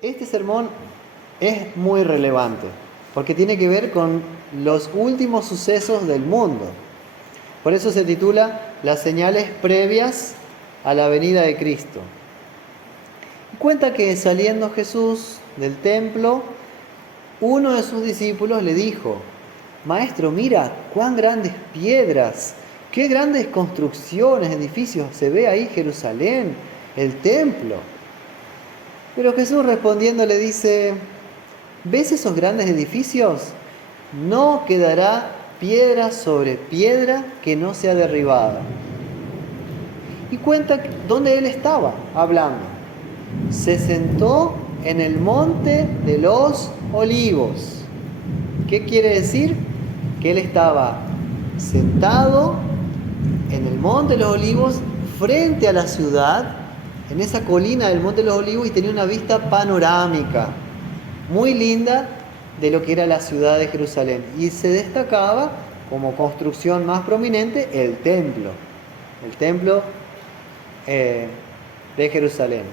Este sermón es muy relevante porque tiene que ver con los últimos sucesos del mundo. Por eso se titula Las señales previas a la venida de Cristo. Cuenta que saliendo Jesús del templo, uno de sus discípulos le dijo: Maestro, mira cuán grandes piedras, qué grandes construcciones, edificios, se ve ahí Jerusalén, el templo. Pero Jesús respondiendo le dice: ¿ves esos grandes edificios? No quedará piedra sobre piedra que no sea derribada. Y cuenta dónde él estaba hablando. Se sentó en el monte de los olivos. ¿Qué quiere decir? Que él estaba sentado en el monte de los olivos frente a la ciudad, en esa colina del monte de los olivos, y tenía una vista panorámica muy linda de lo que era la ciudad de Jerusalén. Y se destacaba como construcción más prominente el templo de Jerusalén.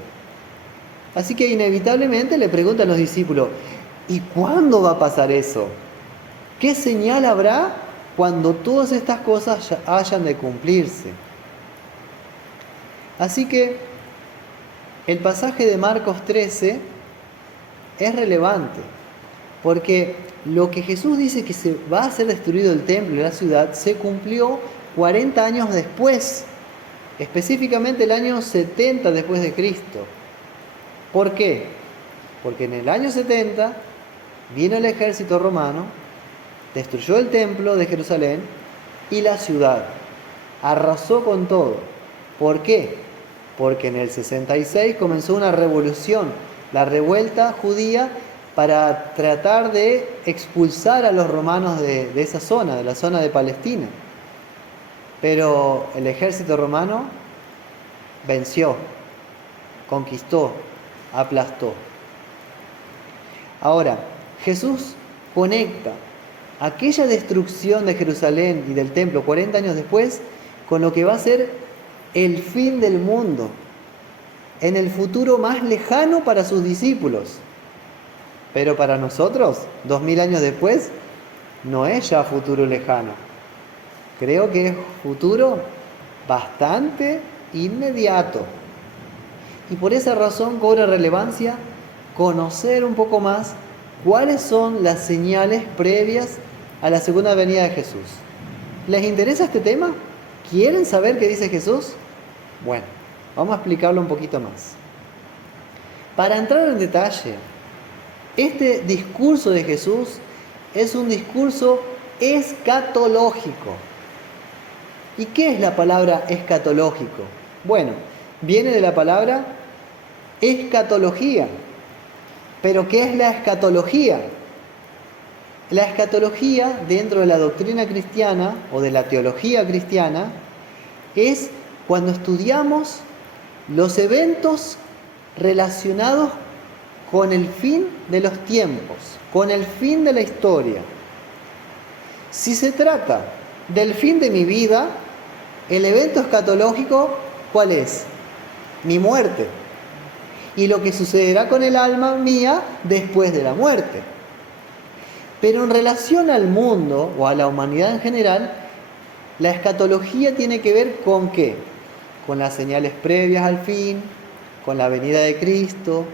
Así que inevitablemente le preguntan los discípulos: ¿y cuándo va a pasar eso? ¿Qué señal habrá cuando todas estas cosas hayan de cumplirse? Así que el pasaje de Marcos 13 es relevante, porque lo que Jesús dice que se va a ser destruido el templo y la ciudad se cumplió 40 años después, específicamente el año 70 después de Cristo. ¿Por qué? Porque en el año 70 vino el ejército romano, destruyó el templo de Jerusalén y la ciudad, arrasó con todo. ¿Por qué? Porque en el 66 comenzó una revolución, la revuelta judía, para tratar de expulsar a los romanos de esa zona, de la zona de Palestina. Pero el ejército romano venció, conquistó, aplastó. Ahora, Jesús conecta aquella destrucción de Jerusalén y del templo 40 años después con lo que va a ser el fin del mundo en el futuro más lejano para sus discípulos. Pero para nosotros, 2000 años después, no es ya futuro lejano. Creo que es futuro bastante inmediato. Y por esa razón cobra relevancia conocer un poco más cuáles son las señales previas a la segunda venida de Jesús. ¿Les interesa este tema? ¿Quieren saber qué dice Jesús? Bueno, vamos a explicarlo un poquito más. Para entrar en detalle, este discurso de Jesús es un discurso escatológico. ¿Y qué es la palabra escatológico? Bueno, viene de la palabra escatología. ¿Pero qué es la escatología? La escatología, dentro de la doctrina cristiana o de la teología cristiana, es cuando estudiamos los eventos relacionados con el fin de los tiempos, con el fin de la historia. Si se trata del fin de mi vida, el evento escatológico, ¿cuál es? Mi muerte. Y lo que sucederá con el alma mía después de la muerte. Pero en relación al mundo o a la humanidad en general, la escatología tiene que ver con ¿qué? Con las señales previas al fin, con la venida de Cristo,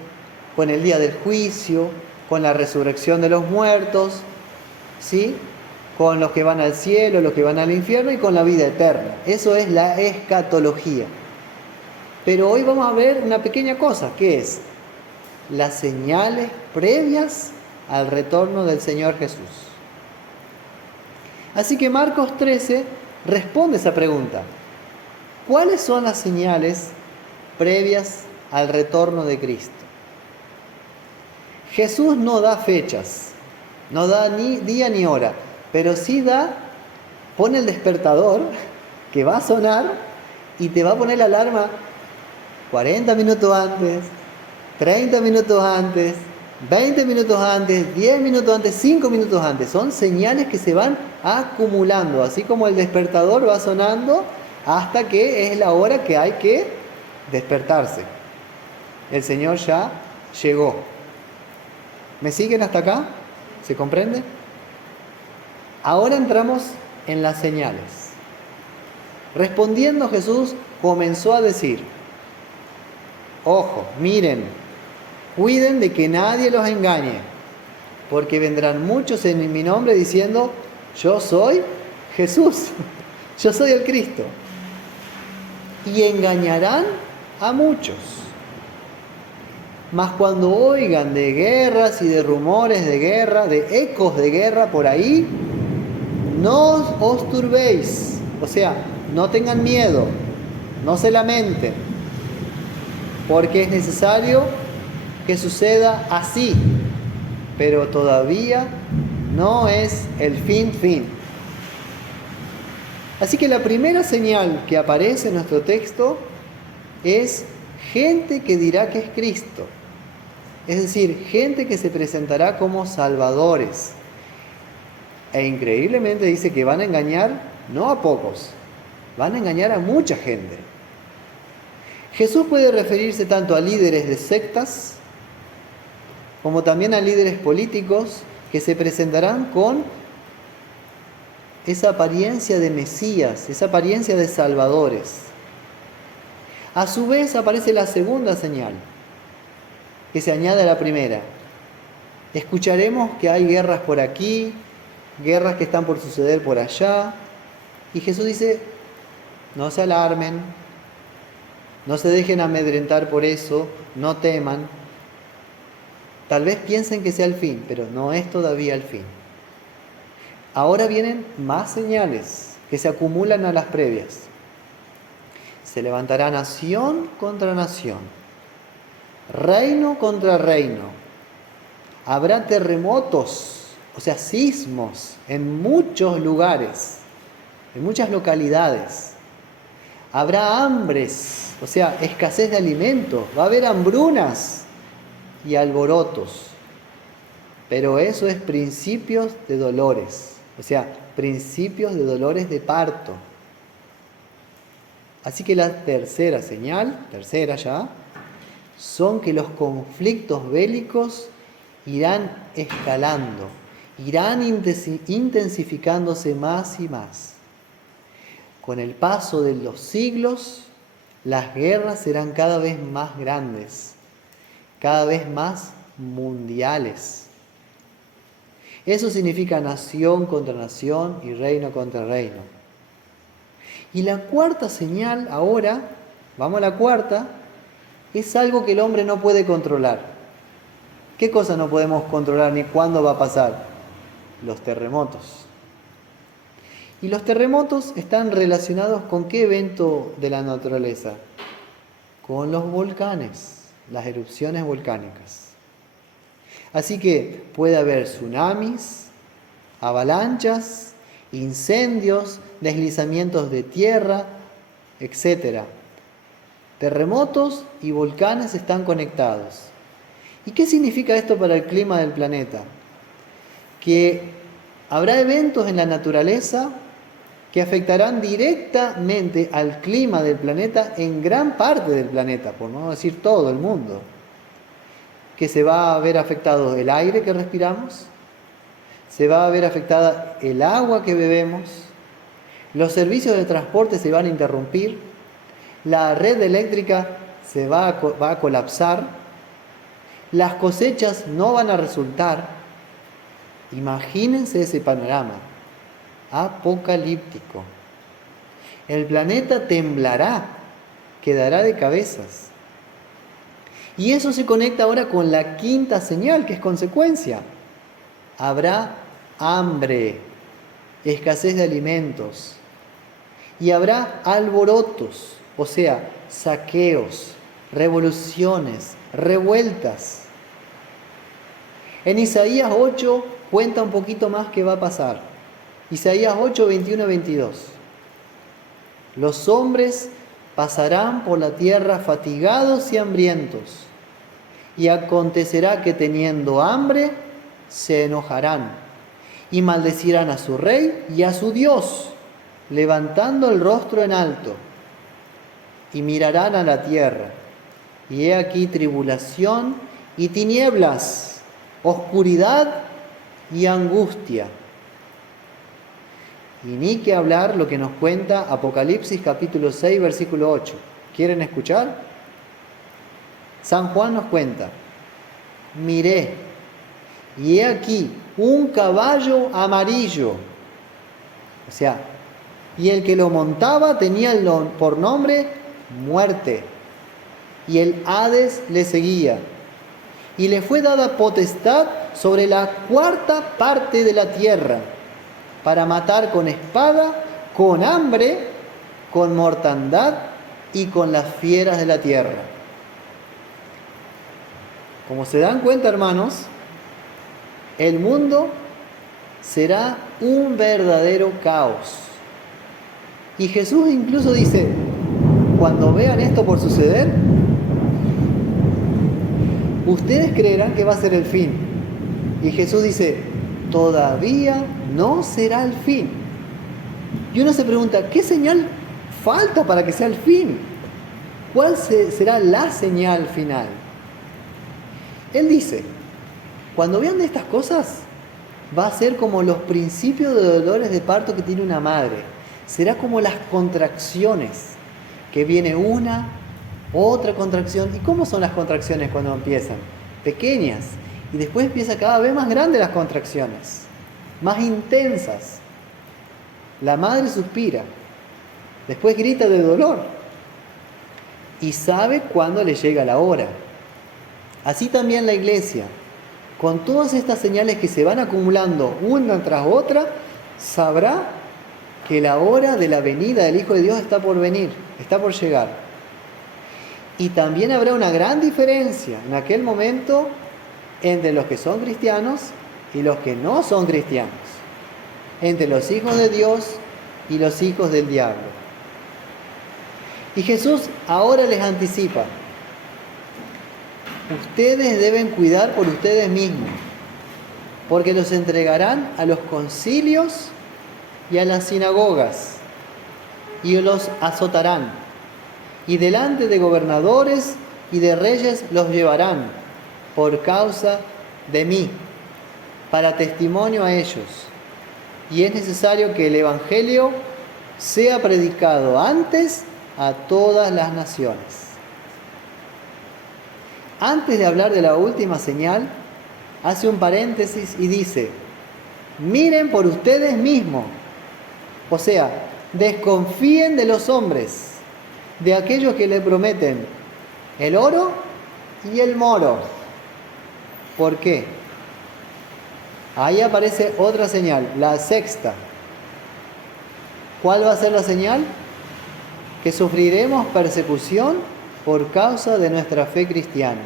con el día del juicio, con la resurrección de los muertos, ¿sí? Con los que van al cielo, los que van al infierno y con la vida eterna. Eso es la escatología. Pero hoy vamos a ver una pequeña cosa, que es las señales previas al retorno del Señor Jesús. Así que Marcos 13 responde esa pregunta. ¿Cuáles son las señales previas al retorno de Cristo? Jesús no da fechas, no da ni día ni hora, pero sí pone el despertador que va a sonar y te va a poner la alarma 40 minutos antes, 30 minutos antes, 20 minutos antes, 10 minutos antes, 5 minutos antes. Son señales que se van acumulando, así como el despertador va sonando hasta que es la hora que hay que despertarse. El Señor ya llegó. ¿Me siguen hasta acá? ¿Se comprende? Ahora entramos en las señales. Respondiendo Jesús comenzó a decir: ojo, miren, cuiden de que nadie los engañe, porque vendrán muchos en mi nombre diciendo: yo soy Jesús, yo soy el Cristo. Y engañarán a muchos. Mas cuando oigan de guerras y de rumores de guerra, de ecos de guerra por ahí, no os turbéis. O sea, no tengan miedo, no se lamenten, porque es necesario que suceda así, pero todavía no es el fin. Así que la primera señal que aparece en nuestro texto es gente que dirá que es Cristo. Es decir, gente que se presentará como salvadores. E increíblemente dice que van a engañar no a pocos, van a engañar a mucha gente. Jesús puede referirse tanto a líderes de sectas como también a líderes políticos que se presentarán con esa apariencia de Mesías, esa apariencia de salvadores. A su vez aparece la segunda señal, que se añade a la primera. Escucharemos que hay guerras por aquí, guerras que están por suceder por allá, y Jesús dice: no se alarmen, no se dejen amedrentar por eso, no teman. Tal vez piensen que sea el fin, pero no es todavía el fin. Ahora vienen más señales que se acumulan a las previas. Se levantará nación contra nación, reino contra reino. Habrá terremotos, o sea, sismos, en muchos lugares, en muchas localidades. Habrá hambres, o sea, escasez de alimentos. Va a haber hambrunas y alborotos. Pero eso es principios de dolores, o sea, principios de dolores de parto. Así que la tercera señal, tercera ya, son que los conflictos bélicos irán escalando, irán intensificándose más y más. Con el paso de los siglos, las guerras serán cada vez más grandes, cada vez más mundiales. Eso significa nación contra nación y reino contra reino. Y la cuarta señal, ahora, vamos a la cuarta, es algo que el hombre no puede controlar. ¿Qué cosa no podemos controlar ni cuándo va a pasar? Los terremotos. Y los terremotos están relacionados ¿con qué evento de la naturaleza? Con los volcanes, las erupciones volcánicas. Así que puede haber tsunamis, avalanchas, incendios, deslizamientos de tierra, etc. Terremotos y volcanes están conectados. ¿Y qué significa esto para el clima del planeta? Que habrá eventos en la naturaleza que afectarán directamente al clima del planeta en gran parte del planeta, por no decir todo el mundo. Que se va a ver afectado el aire que respiramos, se va a ver afectada el agua que bebemos, los servicios de transporte se van a interrumpir, la red eléctrica se va a colapsar, las cosechas no van a resultar. Imagínense ese panorama apocalíptico. El planeta temblará, quedará de cabezas. Y eso se conecta ahora con la quinta señal, que es consecuencia. Habrá hambre, escasez de alimentos. Y habrá alborotos, o sea, saqueos, revoluciones, revueltas. En Isaías 8 cuenta un poquito más qué va a pasar. Isaías 8, 21 y 22. Los hombres pasarán por la tierra fatigados y hambrientos, y acontecerá que teniendo hambre se enojarán y maldecirán a su rey y a su Dios, levantando el rostro en alto, y mirarán a la tierra, y he aquí tribulación y tinieblas, oscuridad y angustia. Y ni que hablar lo que nos cuenta Apocalipsis capítulo 6, versículo 8. ¿Quieren escuchar? San Juan nos cuenta: miré, y he aquí un caballo amarillo. O sea, y el que lo montaba tenía por nombre Muerte, y el Hades le seguía. Y le fue dada potestad sobre la cuarta parte de la tierra, para matar con espada, con hambre, con mortandad y con las fieras de la tierra. Como se dan cuenta, hermanos, el mundo será un verdadero caos. Y Jesús incluso dice, cuando vean esto por suceder, ustedes creerán que va a ser el fin. Y Jesús dice, todavía no será el fin. Y uno se pregunta, ¿qué señal falta para que sea el fin? ¿Cuál será la señal final? Él dice, cuando vean estas cosas, va a ser como los principios de dolores de parto que tiene una madre. Será como las contracciones, que viene una, otra contracción. ¿Y cómo son las contracciones cuando empiezan? Pequeñas. Y después empieza cada vez más grandes las contracciones, más intensas. La madre suspira, después grita de dolor y sabe cuándo le llega la hora. Así también la iglesia, con todas estas señales que se van acumulando una tras otra, sabrá que la hora de la venida del Hijo de Dios está por venir, está por llegar. Y también habrá una gran diferencia en aquel momento entre los que son cristianos y los que no son cristianos, entre los hijos de Dios y los hijos del diablo. Y Jesús ahora les anticipa: ustedes deben cuidar por ustedes mismos, porque los entregarán a los concilios y a las sinagogas, y los azotarán, y delante de gobernadores y de reyes los llevarán por causa de mí, para testimonio a ellos. Y es necesario que el Evangelio sea predicado antes a todas las naciones. Antes de hablar de la última señal, hace un paréntesis y dice: miren por ustedes mismos. O sea, desconfíen de los hombres, de aquellos que le prometen el oro y el moro. ¿Por qué? Ahí aparece otra señal, la sexta. ¿Cuál va a ser la señal? Que sufriremos persecución por causa de nuestra fe cristiana.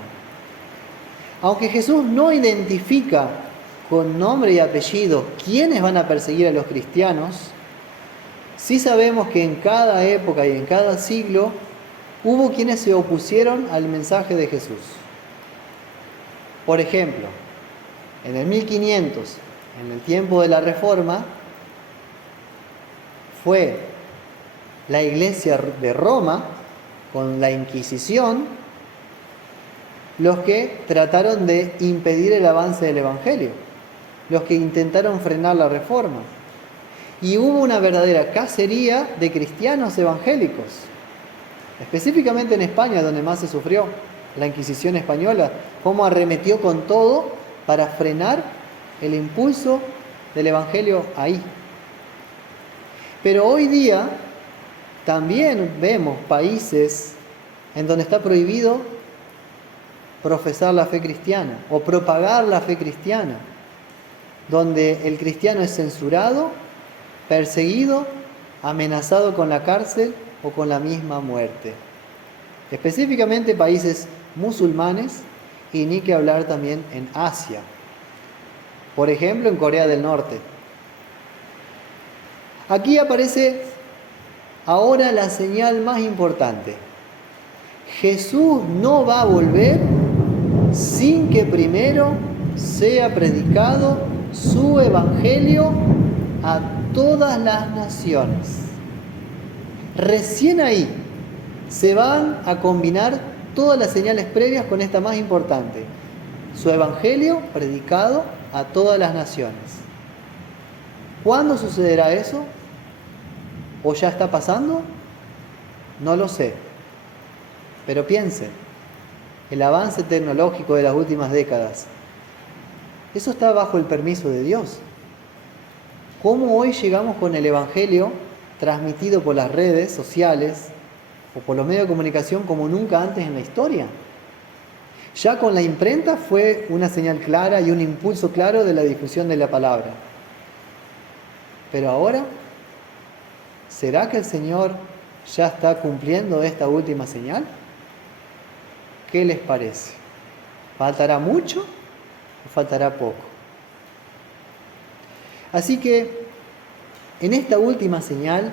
Aunque Jesús no identifica con nombre y apellido quiénes van a perseguir a los cristianos, sí sabemos que en cada época y en cada siglo hubo quienes se opusieron al mensaje de Jesús. Por ejemplo, en el 1500, en el tiempo de la Reforma, fue la Iglesia de Roma, con la Inquisición, los que trataron de impedir el avance del Evangelio, los que intentaron frenar la Reforma. Y hubo una verdadera cacería de cristianos evangélicos, específicamente en España, donde más se sufrió la Inquisición española, cómo arremetió con todo para frenar el impulso del Evangelio ahí. Pero hoy día también vemos países en donde está prohibido profesar la fe cristiana o propagar la fe cristiana, donde el cristiano es censurado, perseguido, amenazado con la cárcel o con la misma muerte. Específicamente países musulmanes, y ni que hablar también en Asia. Por ejemplo, en Corea del Norte. Aquí aparece ahora la señal más importante. Jesús no va a volver sin que primero sea predicado su evangelio a todas las naciones. Recién ahí se van a combinar todas las señales previas con esta más importante. su evangelio predicado a todas las naciones. ¿Cuándo sucederá eso? ¿O ya está pasando? No lo sé. Pero piensen, el avance tecnológico de las últimas décadas, eso está bajo el permiso de Dios. ¿Cómo hoy llegamos con el evangelio transmitido por las redes sociales o por los medios de comunicación como nunca antes en la historia? Ya con la imprenta fue una señal clara y un impulso claro de la difusión de la palabra. Pero ahora, ¿será que el Señor ya está cumpliendo esta última señal? ¿Qué les parece? ¿Faltará mucho o faltará poco? Así que en esta última señal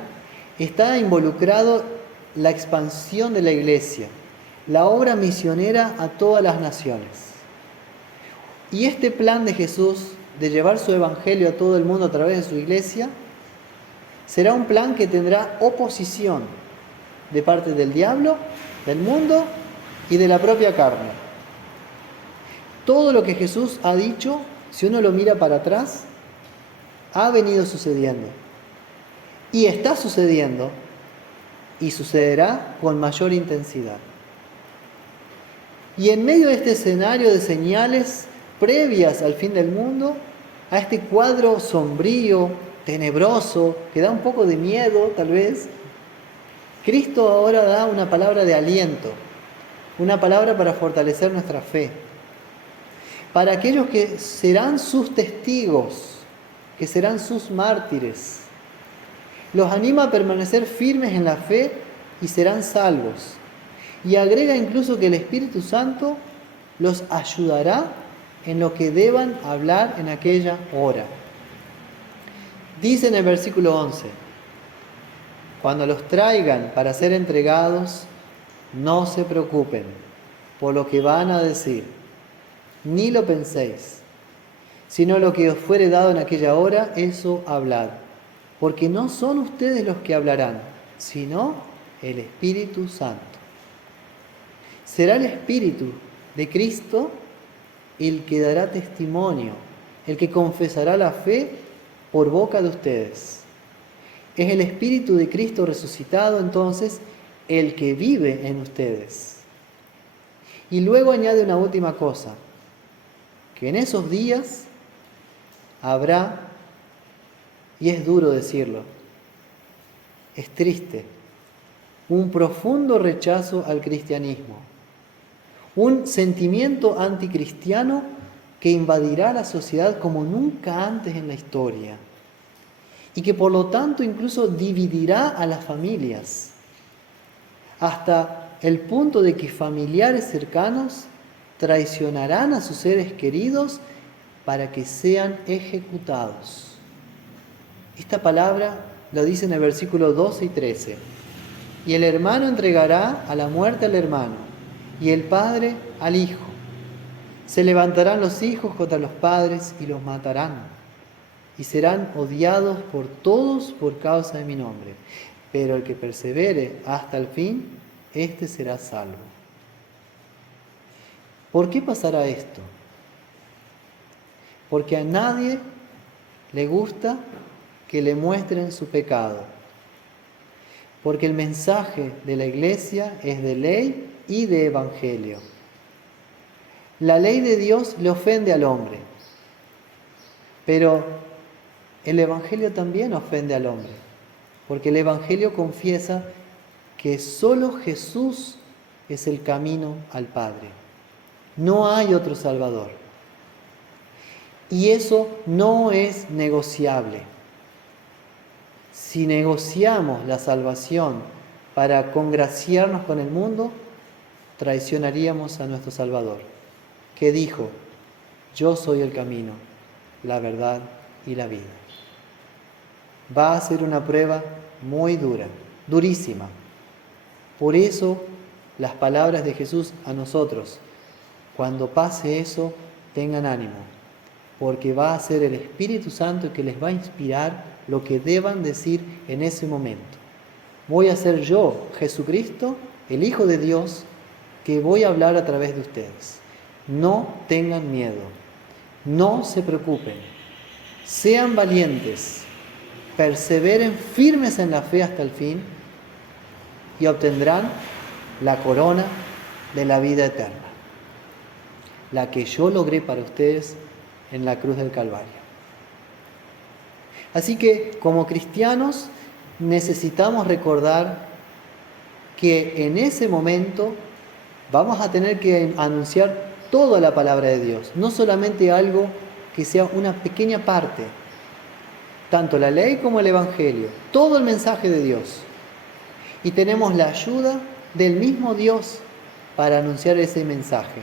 está involucrado la expansión de la iglesia, la obra misionera a todas las naciones. Y este plan de Jesús de llevar su evangelio a todo el mundo a través de su iglesia será un plan que tendrá oposición de parte del diablo, del mundo y de la propia carne. Todo lo que Jesús ha dicho, si uno lo mira para atrás, ha venido sucediendo. Y está sucediendo y sucederá con mayor intensidad. Y en medio de este escenario de señales previas al fin del mundo, a este cuadro sombrío, tenebroso, que da un poco de miedo tal vez, Cristo ahora da una palabra de aliento, una palabra para fortalecer nuestra fe, para aquellos que serán sus testigos, que serán sus mártires. Los anima a permanecer firmes en la fe y serán salvos. Y agrega incluso que el Espíritu Santo los ayudará en lo que deban hablar en aquella hora. Dice en el versículo 11, cuando los traigan para ser entregados, no se preocupen por lo que van a decir, ni lo penséis, sino lo que os fuere dado en aquella hora, eso hablad. Porque no son ustedes los que hablarán, sino el Espíritu Santo. Será el Espíritu de Cristo el que dará testimonio, el que confesará la fe por boca de ustedes. Es el Espíritu de Cristo resucitado, entonces, el que vive en ustedes. Y luego añade una última cosa, que en esos días habrá, y es duro decirlo, es triste, un profundo rechazo al cristianismo, un sentimiento anticristiano que invadirá la sociedad como nunca antes en la historia y que por lo tanto incluso dividirá a las familias hasta el punto de que familiares cercanos traicionarán a sus seres queridos para que sean ejecutados. Esta palabra lo dice en el versículo 12 y 13. Y el hermano entregará a la muerte al hermano, y el padre al hijo. Se levantarán los hijos contra los padres y los matarán, y serán odiados por todos por causa de mi nombre. Pero el que persevere hasta el fin, éste será salvo. ¿Por qué pasará esto? Porque a nadie le gusta que le muestren su pecado. Porque el mensaje de la iglesia es de ley y de evangelio. La ley de Dios le ofende al hombre, pero el evangelio también ofende al hombre, porque el evangelio confiesa que solo Jesús es el camino al Padre. No hay otro Salvador. Y eso no es negociable. Si negociamos la salvación para congraciarnos con el mundo, traicionaríamos a nuestro Salvador, que dijo, yo soy el camino, la verdad y la vida. Va a ser una prueba muy dura, durísima. Por eso las palabras de Jesús a nosotros, cuando pase eso, tengan ánimo, porque va a ser el Espíritu Santo el que les va a inspirar lo que deban decir en ese momento. Voy a ser yo, Jesucristo, el Hijo de Dios, que voy a hablar a través de ustedes. no tengan miedo, no se preocupen, sean valientes, perseveren firmes en la fe hasta el fin y obtendrán la corona de la vida eterna, la que yo logré para ustedes en la cruz del Calvario. Así que como cristianos necesitamos recordar que en ese momento vamos a tener que anunciar toda la palabra de Dios, no solamente algo que sea una pequeña parte, tanto la ley como el Evangelio, todo el mensaje de Dios. Y tenemos la ayuda del mismo Dios para anunciar ese mensaje.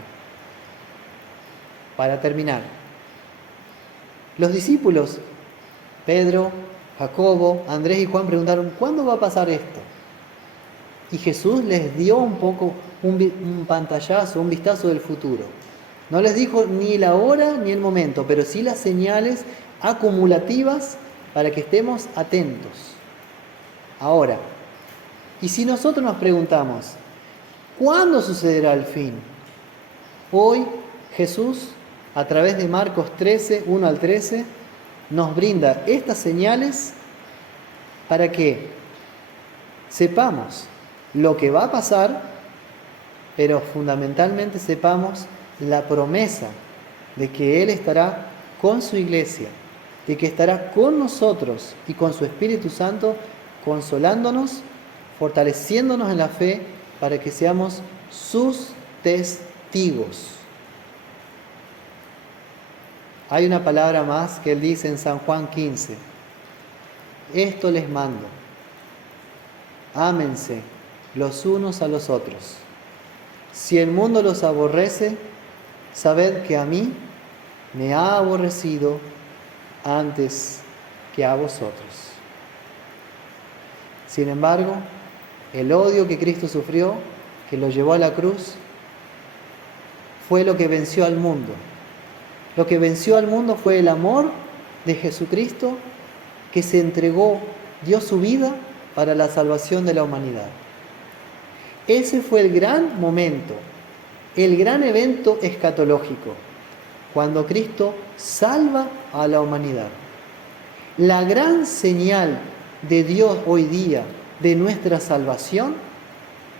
Para terminar, los discípulos, Pedro, Jacobo, Andrés y Juan preguntaron, ¿cuándo va a pasar esto? Y Jesús les dio un poco, un pantallazo, un vistazo del futuro. No les dijo ni la hora ni el momento, pero sí las señales acumulativas para que estemos atentos. Ahora, y si nosotros nos preguntamos, ¿cuándo sucederá el fin? Hoy Jesús, a través de Marcos 13, 1 al 13, nos brinda estas señales para que sepamos lo que va a pasar, pero fundamentalmente sepamos la promesa de que Él estará con su iglesia, de que estará con nosotros y con su Espíritu Santo, consolándonos, fortaleciéndonos en la fe para que seamos sus testigos. Hay una palabra más que Él dice en San Juan 15. Esto les mando. Ámense los unos a los otros. Si el mundo los aborrece, sabed que a mí me ha aborrecido antes que a vosotros. Sin embargo, el odio que Cristo sufrió, que lo llevó a la cruz, fue lo que venció al mundo. Lo que venció al mundo fue el amor de Jesucristo, que se entregó, dio su vida para la salvación de la humanidad. Ese fue el gran momento, el gran evento escatológico, cuando Cristo salva a la humanidad. La gran señal de Dios hoy día, de nuestra salvación,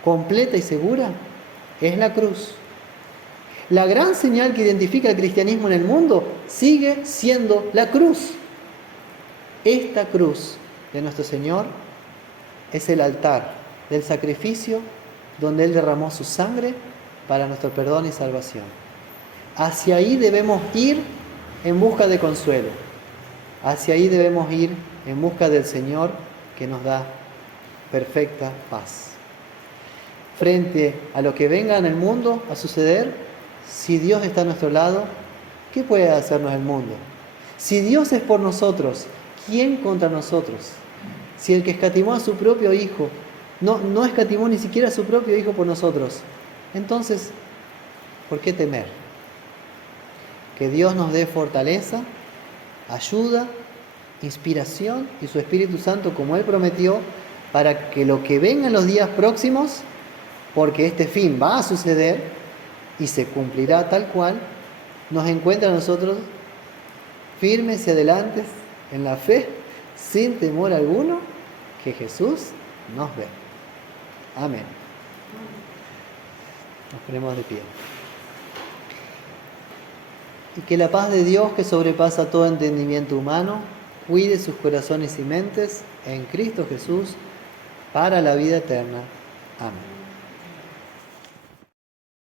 completa y segura, es la cruz. La gran señal que identifica el cristianismo en el mundo sigue siendo la cruz. Esta cruz de nuestro Señor es el altar del sacrificio donde Él derramó su sangre para nuestro perdón y salvación. Hacia ahí debemos ir en busca de consuelo. Hacia ahí debemos ir en busca del Señor que nos da perfecta paz. Frente a lo que venga en el mundo a suceder, si Dios está a nuestro lado, ¿qué puede hacernos el mundo? Si Dios es por nosotros, ¿quién contra nosotros? Si el que escatimó a su propio Hijo, no escatimó ni siquiera a su propio Hijo por nosotros, entonces, ¿por qué temer? Que Dios nos dé fortaleza, ayuda, inspiración y su Espíritu Santo, como Él prometió, para que lo que venga en los días próximos, porque este fin va a suceder y se cumplirá tal cual, nos encuentre a nosotros firmes y adelante en la fe, sin temor alguno, que Jesús nos ve. Amén. Nos ponemos de pie. Y que la paz de Dios, que sobrepasa todo entendimiento humano, cuide sus corazones y mentes en Cristo Jesús para la vida eterna. Amén.